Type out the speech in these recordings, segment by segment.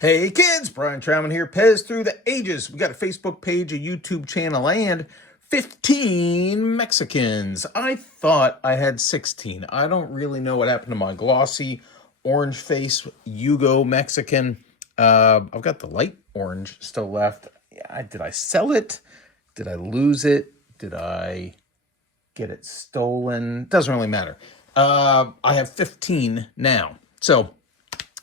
Hey kids, Brian Troutman here, Pez Through the Ages. We got a Facebook page, a YouTube channel, and 15 Mexicans. I thought I had 16. I don't really know what happened to my glossy orange face Yugo Mexican. I've got the light orange still left. Did I sell it? Did I lose it? Did I get it stolen? Doesn't really matter. I have 15 now. So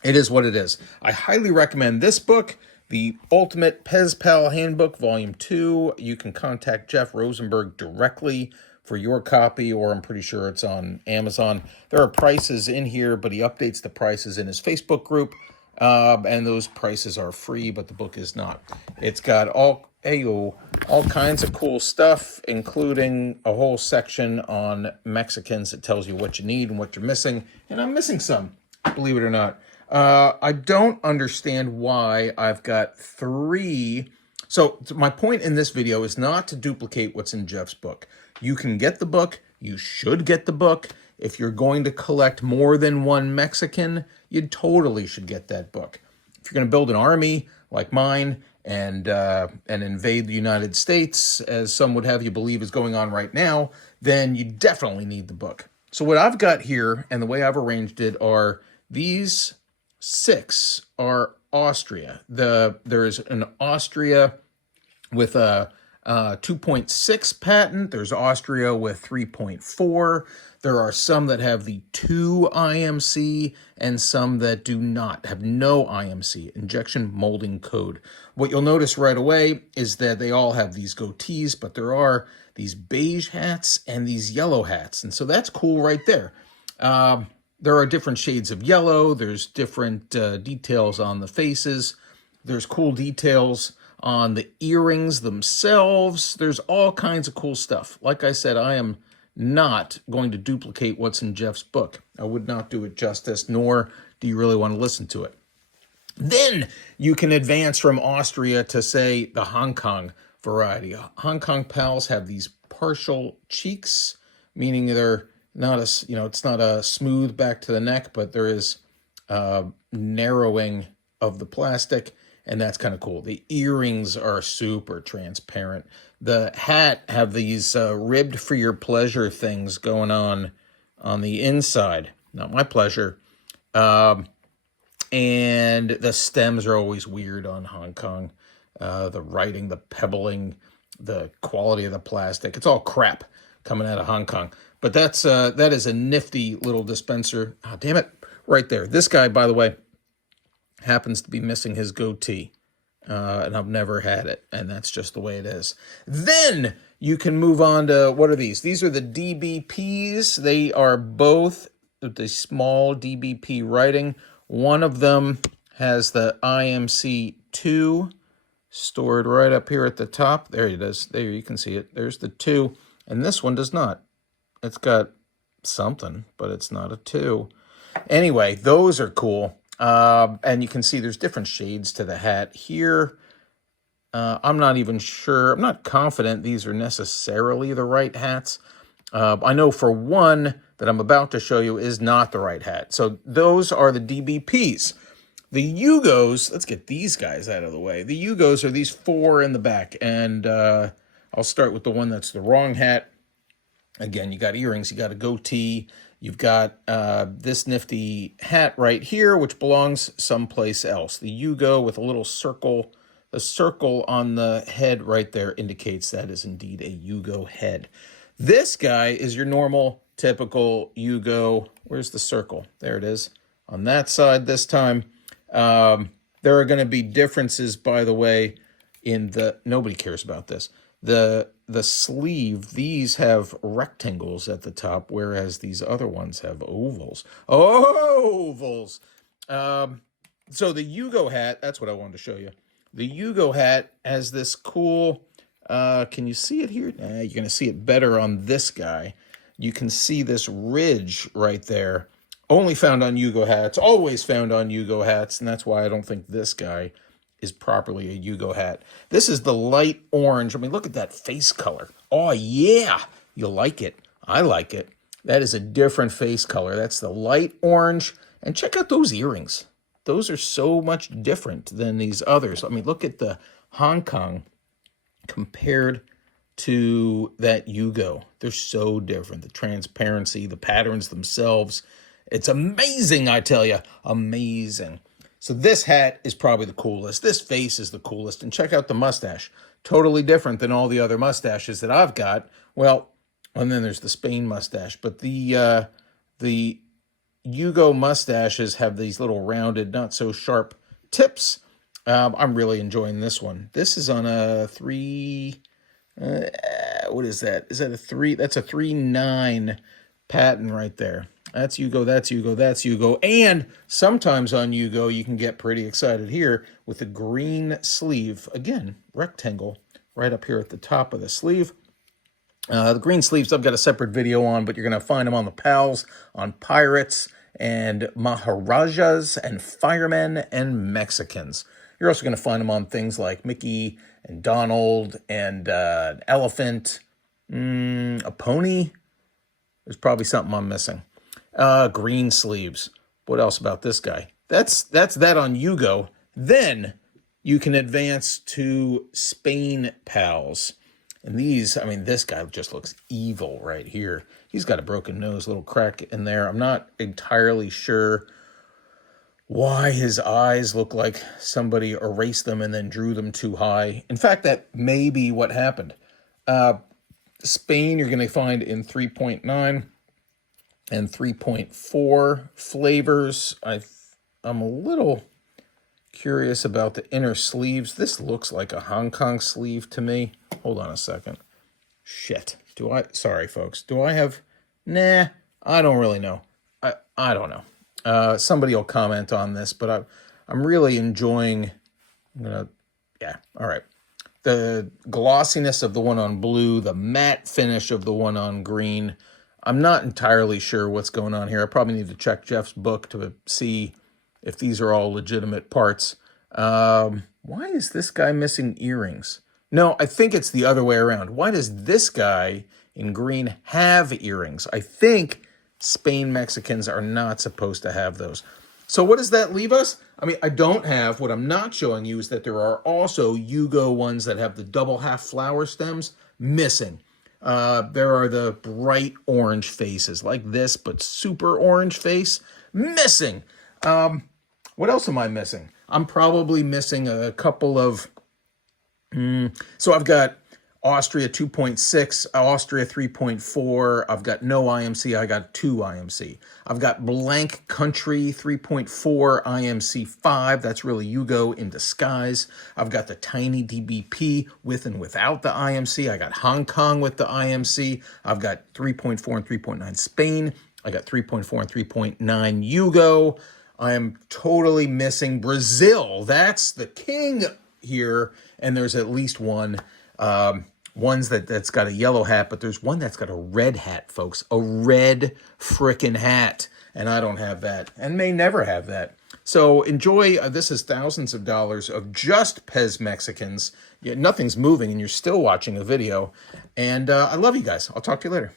it is what it is. I highly recommend this book, The Ultimate Pez Pal Handbook, Volume 2. You can contact Jeff Rosenberg directly for your copy, or I'm pretty sure it's on Amazon. There are prices in here, but he updates the prices in his Facebook group, and those prices are free, but the book is not. It's got all kinds of cool stuff, including a whole section on Mexicans that tells you what you need and what you're missing, and I'm missing some, believe it or not. I don't understand why I've got 3. So my point in this video is not to duplicate what's in Jeff's book. You can get the book. You should get the book. If you're going to collect more than one Mexican, you totally should get that book. If you're going to build an army like mine and invade the United States, as some would have you believe is going on right now, then you definitely need the book. So what I've got here, and the way I've arranged it, are these 6 are Austria. There is an Austria with a 2.6 patent. There's Austria with 3.4. There are some that have the 2 IMC and some that do not, have no IMC, injection molding code. What you'll notice right away is that they all have these goatees, but there are these beige hats and these yellow hats. And so that's cool right there. There are different shades of yellow. There's different details on the faces. There's cool details on the earrings themselves. There's all kinds of cool stuff. Like I said, I am not going to duplicate what's in Jeff's book. I would not do it justice, nor do you really want to listen to it. Then you can advance from Austria to, say, the Hong Kong variety. Hong Kong pals have these partial cheeks, meaning they're not it's not a smooth back to the neck, but there is narrowing of the plastic, and that's kind of cool. The earrings are super transparent. The hat have these ribbed for your pleasure things going on the inside. Not my pleasure. And the stems are always weird on Hong Kong. The writing, the pebbling, the quality of the plastic. It's all crap coming out of Hong Kong. But that is a nifty little dispenser. Oh, damn it. Right there. This guy, by the way, happens to be missing his goatee. And I've never had it. And that's just the way it is. Then you can move on to, what are these? These are the DBPs. They are both the small DBP writing. One of them has the IMC2 stored right up here at the top. There it is. There, you can see it. There's the 2. And this one does not. It's got something, but it's not a 2. Anyway, those are cool. And you can see there's different shades to the hat here. I'm not even sure. I'm not confident these are necessarily the right hats. I know for one that I'm about to show you is not the right hat. So those are the DBPs. The Yugos, let's get these guys out of the way. The Yugos are these 4 in the back. And I'll start with the one that's the wrong hat. Again, you got earrings, you got a goatee, you've got this nifty hat right here, which belongs someplace else. The Yugo with a little circle. The circle on the head right there indicates that is indeed a Yugo head. This guy is your normal, typical Yugo. Where's the circle? There it is. On that side this time. There are going to be differences, by the way, in the... Nobody cares about this. The sleeve, these have rectangles at the top, whereas these other ones have ovals. Ovals! So the Yugo hat, that's what I wanted to show you. The Yugo hat has this cool, can you see it here? Nah, you're going to see it better on this guy. You can see this ridge right there. Only found on Yugo hats, always found on Yugo hats, and that's why I don't think this guy is properly a Yugo hat. This is the light orange. I mean, look at that face color. Oh, yeah. You like it. I like it. That is a different face color. That's the light orange. And check out those earrings. those are so much different than these others. I mean, look at the Hong Kong compared to that Yugo. They're so different. The transparency, the patterns themselves. It's amazing, I tell you. Amazing. So this hat is probably the coolest. This face is the coolest. And check out the mustache. Totally different than all the other mustaches that I've got. Well, and then there's the Spain mustache. But the Yugo mustaches have these little rounded, not so sharp tips. I'm really enjoying this one. This is on a 3... what is that? Is that a 3? That's a 3.9 patent right there. That's Yugo, that's Yugo, that's Yugo. And sometimes on Yugo, you can get pretty excited here with the green sleeve. Again, rectangle right up here at the top of the sleeve. The green sleeves I've got a separate video on, but you're going to find them on the Pals, on Pirates, and Maharajas, and Firemen, and Mexicans. You're also going to find them on things like Mickey and Donald and an elephant, a pony. There's probably something I'm missing. Green sleeves. What else about this guy? That's that on Yugo. Then you can advance to Spain Pals. And these, I mean, this guy just looks evil right here. He's got a broken nose, little crack in there. I'm not entirely sure why his eyes look like somebody erased them and then drew them too high. In fact, that may be what happened. Spain, you're going to find in 3.9 and 3.4 flavors. I'm a little curious about the inner sleeves. This looks like a Hong Kong sleeve to me. Hold on a second. Shit. Sorry, folks. Do I have... Nah, I don't really know. I don't know. Somebody will comment on this, but I'm really enjoying... yeah, all right. The glossiness of the one on blue, the matte finish of the one on green. I'm not entirely sure what's going on here. I probably need to check Jeff's book to see if these are all legitimate parts. Why is this guy missing earrings? No, I think it's the other way around. Why does this guy in green have earrings? I think Spain Mexicans are not supposed to have those. So what does that leave us? I mean, I don't have, what I'm not showing you is that there are also Yugo ones that have the double half flower stems missing. There are the bright orange faces like this, but super orange face missing. What else am I missing? I'm probably missing a couple of, so I've got Austria 2.6, Austria 3.4. I've got no IMC. I got 2 IMC. I've got Blank Country 3.4 IMC 5. That's really Yugo in disguise. I've got the Tiny DBP with and without the IMC. I got Hong Kong with the IMC. I've got 3.4 and 3.9 Spain. I got 3.4 and 3.9 Yugo. I am totally missing Brazil. That's the king here. And there's at least one. One's that's got a yellow hat, but there's one that's got a red hat, folks. A red frickin' hat. And I don't have that and may never have that. So enjoy. This is thousands of dollars of just Pez Mexicans. Yet nothing's moving and you're still watching a video. And I love you guys. I'll talk to you later.